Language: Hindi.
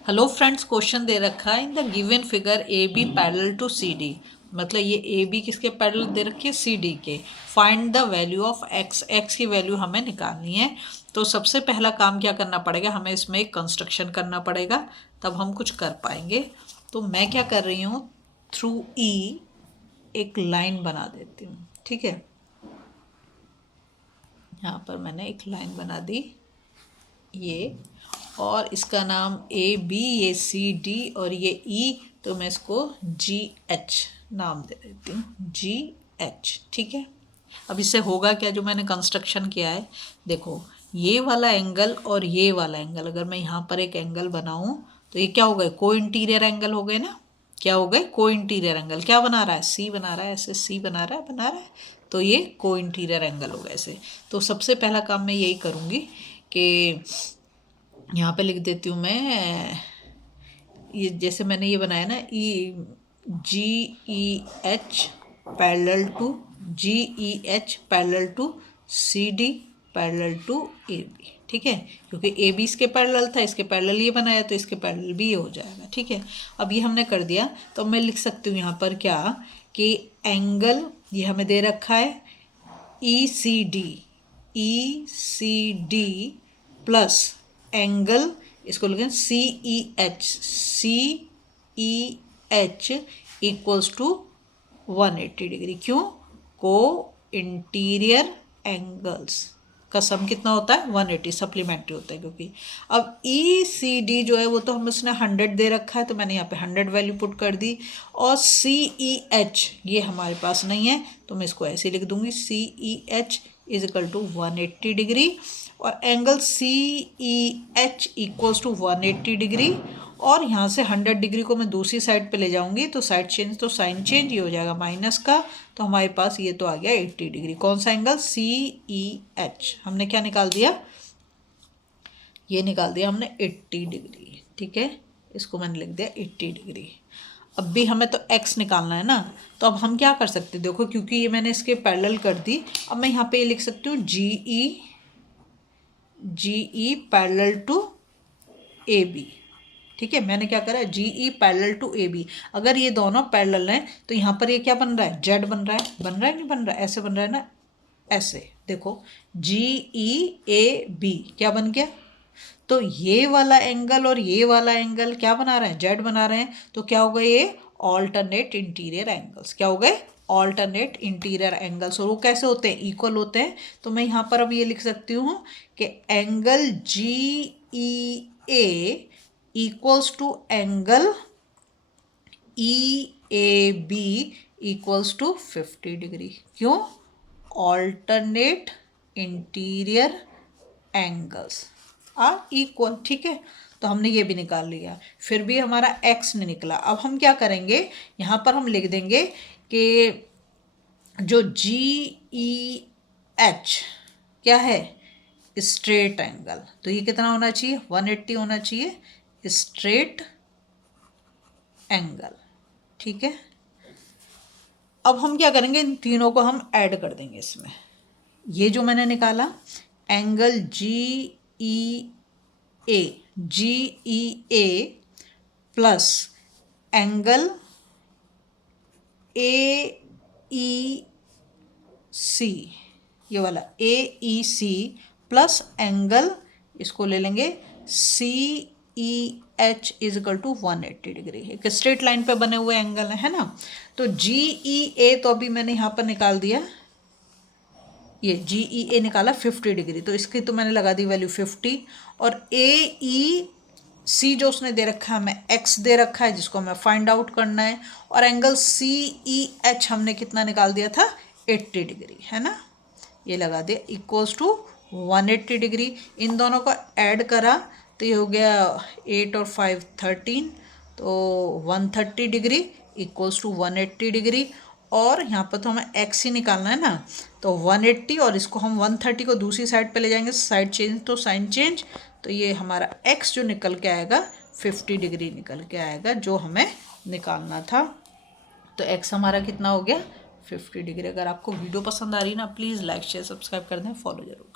हेलो फ्रेंड्स, क्वेश्चन दे रखा है in the given figure A B parallel to C D. मतलब ये ए बी किसके पैरेलल दे रखी है, सी डी के। Find the value of X, X की वैल्यू हमें निकालनी है। तो सबसे पहला काम क्या करना पड़ेगा, हमें इसमें एक कंस्ट्रक्शन करना पड़ेगा, तब हम कुछ कर पाएंगे। तो मैं क्या कर रही हूँ, थ्रू ई एक लाइन बना देती हूँ। ठीक है, यहाँ पर मैंने एक लाइन बना दी ये, और इसका नाम ए बी, ये सी डी और ये ई, तो मैं इसको जी एच नाम दे देती हूँ, जी एच। ठीक है, अब इससे होगा क्या, जो मैंने कंस्ट्रक्शन किया है, देखो ये वाला एंगल और ये वाला एंगल, अगर मैं यहाँ पर एक एंगल बनाऊँ तो ये क्या हो गए, को इंटीरियर एंगल हो गए ना। क्या हो गए, को इंटीरियर एंगल। क्या बना रहा है, सी बना रहा है, ऐसे सी बना रहा है, तो ये को इंटीरियर एंगल हो गए ऐसे। तो सबसे पहला काम मैं यही करूँगी कि यहाँ पे लिख देती हूँ मैं, ये जैसे मैंने ये बनाया ना, E G E H parallel to, G E H parallel to C D parallel to A B. ठीक है, क्योंकि ए बी इसके पैरेलल था, इसके पैरेलल ये बनाया, तो इसके पैरेलल भी ये हो जाएगा। ठीक है, अब ये हमने कर दिया, तो मैं लिख सकती हूँ यहाँ पर क्या, कि एंगल ये हमें दे रखा है E C D plus angle, इसको लिखें C E H equals to 180 degree. क्यों, को इंटीरियर एंगल्स का सम कितना होता है, 180 सप्लीमेंट्री होता है, क्योंकि अब ई सी डी जो है वो तो हम उसने 100 दे रखा है, तो मैंने यहाँ पे 100 वैल्यू पुट कर दी। और सी ई एच ये हमारे पास नहीं है, तो मैं इसको ऐसे लिख दूंगी, C E H is equal to 180 degree, और angle C E H equals to 180 degree, और यहाँ से 100 डिग्री को मैं दूसरी साइड पे ले जाऊंगी, तो साइड चेंज तो साइन चेंज ही हो जाएगा माइनस का, तो हमारे पास ये तो आ गया 80 डिग्री। कौन सा एंगल, सी ई एच। हमने क्या निकाल दिया, ये निकाल दिया हमने 80 डिग्री। ठीक है, इसको मैंने लिख दिया 80 डिग्री। अब भी हमें तो x निकालना है ना, तो अब हम क्या कर सकते हैं, देखो क्योंकि ये मैंने इसके पैरेलल कर दी, अब मैं यहाँ पे ये लिख सकती हूँ G E parallel to A B. ठीक है, मैंने क्या करा, G E parallel to A B. अगर ये दोनों पैरेलल हैं तो यहाँ पर ये क्या बन रहा है, जेड बन रहा है नहीं बन रहा है, ऐसे बन रहा है ना, ऐसे देखो, जी ई ए बी क्या बन गया, तो ये वाला एंगल और ये वाला एंगल क्या बना रहे हैं, जेड बना रहे हैं, तो क्या हो गए, ये ऑल्टरनेट इंटीरियर एंगल्स। क्या हो गए, ऑल्टरनेट इंटीरियर एंगल्स। और वो कैसे होते हैं, इक्वल होते हैं। तो मैं यहाँ पर अब ये लिख सकती हूँ कि angle G E A equals to angle E A B equals to 50 degree. क्यों, alternate interior angles are equal. ठीक है, तो हमने ये भी निकाल लिया, फिर भी हमारा x नहीं निकला। अब हम क्या करेंगे, यहाँ पर हम लिख देंगे कि जो जी ई एच क्या है, स्ट्रेट एंगल, तो ये कितना होना चाहिए, 180 होना चाहिए, स्ट्रेट एंगल। ठीक है, अब हम क्या करेंगे, इन तीनों को हम ऐड कर देंगे इसमें। ये जो मैंने निकाला angle G E A plus angle A E C, ये वाला ए ई सी प्लस एंगल, इसको ले लेंगे C E H is equal to 180 degree. एक स्ट्रेट लाइन पे बने हुए एंगल है ना। तो जी ई ए तो अभी मैंने यहाँ पर निकाल दिया, ये जी ई ए निकाला 50 डिग्री, तो इसकी तो मैंने लगा दी वैल्यू 50, और ए ई सी जो उसने दे रखा है, हमें एक्स दे रखा है जिसको हमें फाइंड आउट करना है, और एंगल सी ई एच हमने कितना निकाल दिया था, 80 डिग्री, है ना, ये लगा दिया इक्वल्स टू 180 डिग्री। इन दोनों को ऐड करा तो ये हो गया 8 और 5 13, तो 130 डिग्री इक्वल्स टू 180 डिग्री। और यहाँ पर तो हमें x ही निकालना है ना, तो 180 और इसको हम 130 को दूसरी साइड पे ले जाएंगे, साइड चेंज तो साइन चेंज, तो ये हमारा x जो निकल के आएगा 50 डिग्री निकल के आएगा, जो हमें निकालना था। तो x हमारा कितना हो गया, 50 डिग्री। अगर आपको वीडियो पसंद आ रही है ना, प्लीज़ लाइक शेयर सब्सक्राइब कर दें, फॉलो जरूर।